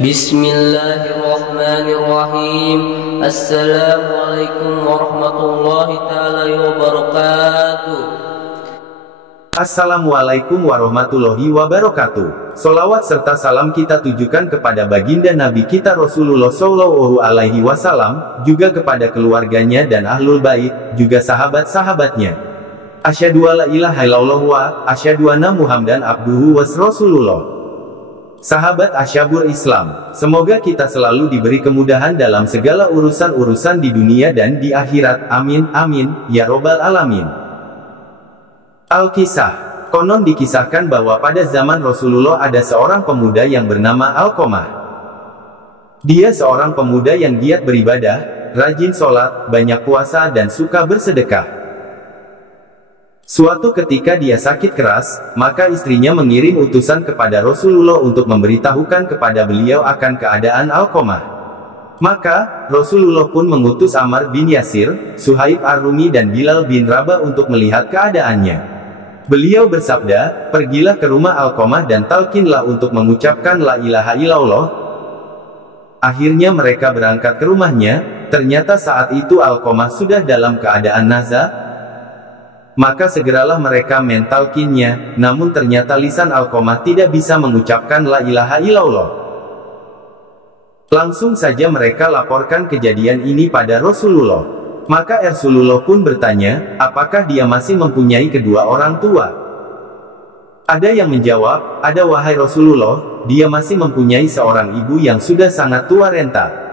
Bismillahirrahmanirrahim. Assalamualaikum warahmatullahi ta'ala wabarakatuh. Assalamualaikum warahmatullahi wabarakatuh. Solawat serta salam kita tujukan kepada baginda Nabi kita Rasulullah Shallallahu Alaihi Wasallam, juga kepada keluarganya dan ahlul bait, juga sahabat-sahabatnya. Asyhadu alla ilaha illallah wa asyhadu anna Muhammadan abduhu was rasulullah. Sahabat Asyabur Islam, semoga kita selalu diberi kemudahan dalam segala urusan-urusan di dunia dan di akhirat. Amin, amin, ya robbal alamin. Al-Kisah. Konon dikisahkan bahwa pada zaman Rasulullah ada seorang pemuda yang bernama Alqamah. Dia seorang pemuda yang giat beribadah, rajin sholat, banyak puasa dan suka bersedekah. Suatu ketika dia sakit keras, maka istrinya mengirim utusan kepada Rasulullah untuk memberitahukan kepada beliau akan keadaan Alqamah. Maka, Rasulullah pun mengutus Ammar bin Yasir, Suhaib Ar-Rumi dan Bilal bin Rabah untuk melihat keadaannya. Beliau bersabda, "Pergilah ke rumah Alqamah dan talkinlah untuk mengucapkan la ilaha illallah." Akhirnya mereka berangkat ke rumahnya, ternyata saat itu Alqamah sudah dalam keadaan nazah. Maka segeralah mereka mentalkinnya, namun ternyata lisan Alqamah tidak bisa mengucapkan la ilaha illallah. Langsung saja mereka laporkan kejadian ini pada Rasulullah. Maka Rasulullah pun bertanya, apakah dia masih mempunyai kedua orang tua? Ada yang menjawab, ada wahai Rasulullah, dia masih mempunyai seorang ibu yang sudah sangat tua renta.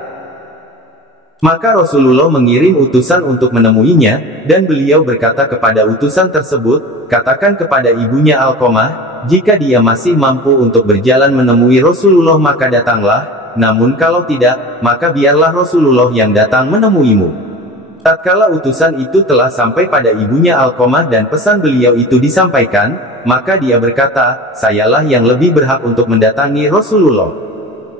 Maka Rasulullah mengirim utusan untuk menemuinya, dan beliau berkata kepada utusan tersebut, katakan kepada ibunya Alqamah, jika dia masih mampu untuk berjalan menemui Rasulullah maka datanglah, namun kalau tidak, maka biarlah Rasulullah yang datang menemuimu. Tatkala utusan itu telah sampai pada ibunya Alqamah dan pesan beliau itu disampaikan, maka dia berkata, sayalah yang lebih berhak untuk mendatangi Rasulullah.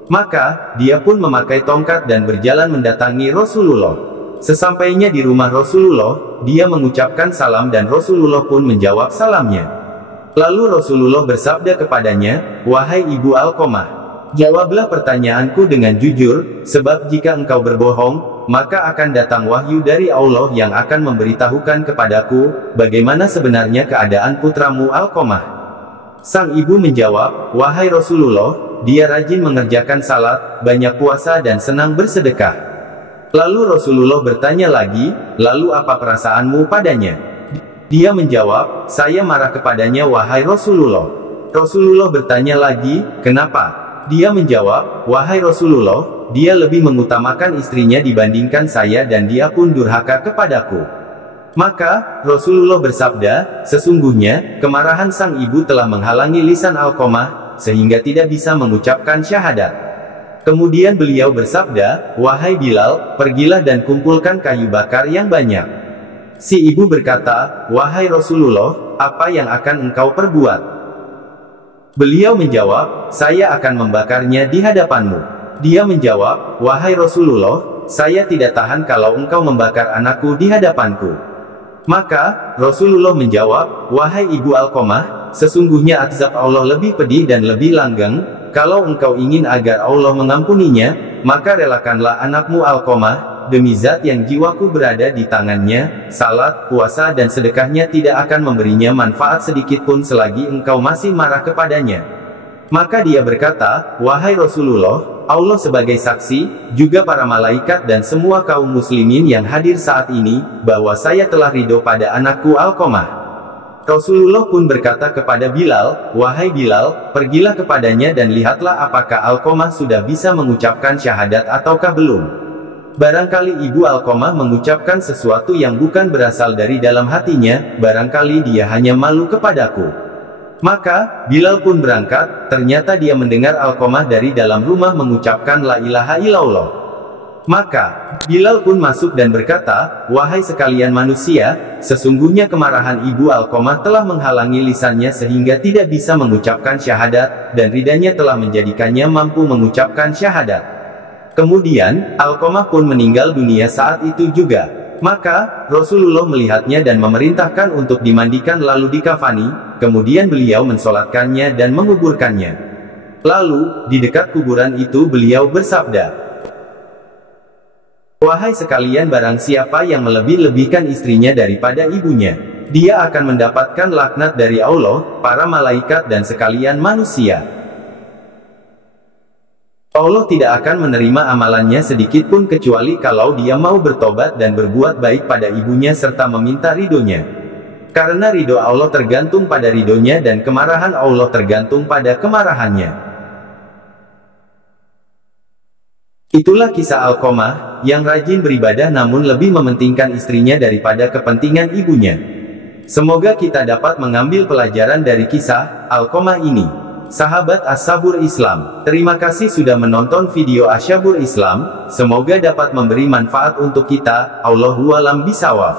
Maka, dia pun memakai tongkat dan berjalan mendatangi Rasulullah. Sesampainya di rumah Rasulullah, dia mengucapkan salam dan Rasulullah pun menjawab salamnya. Lalu Rasulullah bersabda kepadanya, wahai ibu Alqamah, jawablah pertanyaanku dengan jujur, sebab jika engkau berbohong, maka akan datang wahyu dari Allah yang akan memberitahukan kepadaku, bagaimana sebenarnya keadaan putramu Alqamah. Sang ibu menjawab, wahai Rasulullah, dia rajin mengerjakan salat, banyak puasa dan senang bersedekah. Lalu Rasulullah bertanya lagi, lalu apa perasaanmu padanya? Dia menjawab, saya marah kepadanya wahai Rasulullah. Rasulullah bertanya lagi, kenapa? Dia menjawab, wahai Rasulullah, dia lebih mengutamakan istrinya dibandingkan saya dan dia pun durhaka kepadaku. Maka, Rasulullah bersabda, sesungguhnya, kemarahan sang ibu telah menghalangi lisan Alqamah, sehingga tidak bisa mengucapkan syahadat. Kemudian beliau bersabda, wahai Bilal, pergilah dan kumpulkan kayu bakar yang banyak. Si ibu berkata, wahai Rasulullah, apa yang akan engkau perbuat? Beliau menjawab, saya akan membakarnya di hadapanmu. Dia menjawab, wahai Rasulullah, saya tidak tahan kalau engkau membakar anakku di hadapanku. Maka, Rasulullah menjawab, wahai ibu Alqamah, sesungguhnya azab Allah lebih pedih dan lebih langgeng, kalau engkau ingin agar Allah mengampuninya, maka relakanlah anakmu Alqamah, demi zat yang jiwaku berada di tangannya, salat, puasa dan sedekahnya tidak akan memberinya manfaat sedikitpun selagi engkau masih marah kepadanya. Maka dia berkata, wahai Rasulullah, Allah sebagai saksi, juga para malaikat dan semua kaum muslimin yang hadir saat ini, bahwa saya telah ridho pada anakku Alqamah. Rasulullah pun berkata kepada Bilal, wahai Bilal, pergilah kepadanya dan lihatlah apakah Alqamah sudah bisa mengucapkan syahadat ataukah belum. Barangkali ibu Alqamah mengucapkan sesuatu yang bukan berasal dari dalam hatinya, barangkali dia hanya malu kepadaku. Maka, Bilal pun berangkat, ternyata dia mendengar Alqamah dari dalam rumah mengucapkan la ilaha illallah. Maka, Bilal pun masuk dan berkata, wahai sekalian manusia, sesungguhnya kemarahan ibu Alqamah telah menghalangi lisannya sehingga tidak bisa mengucapkan syahadat, dan ridanya telah menjadikannya mampu mengucapkan syahadat. Kemudian, Alqamah pun meninggal dunia saat itu juga. Maka, Rasulullah melihatnya dan memerintahkan untuk dimandikan lalu dikafani, kemudian beliau mensolatkannya dan menguburkannya. Lalu, di dekat kuburan itu beliau bersabda, "Wahai sekalian, barang siapa yang melebih-lebihkan istrinya daripada ibunya, dia akan mendapatkan laknat dari Allah, para malaikat dan sekalian manusia. Allah tidak akan menerima amalannya sedikit pun kecuali kalau dia mau bertobat dan berbuat baik pada ibunya serta meminta ridhonya. Karena ridho Allah tergantung pada ridhonya dan kemarahan Allah tergantung pada kemarahannya." Itulah kisah Alqamah, yang rajin beribadah namun lebih mementingkan istrinya daripada kepentingan ibunya. Semoga kita dapat mengambil pelajaran dari kisah Alqamah ini. Sahabat Asyabur Islam, terima kasih sudah menonton video Asyabur Islam, semoga dapat memberi manfaat untuk kita. Allahu a'lam bishawab.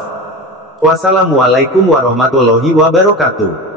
Wassalamualaikum warahmatullahi wabarakatuh.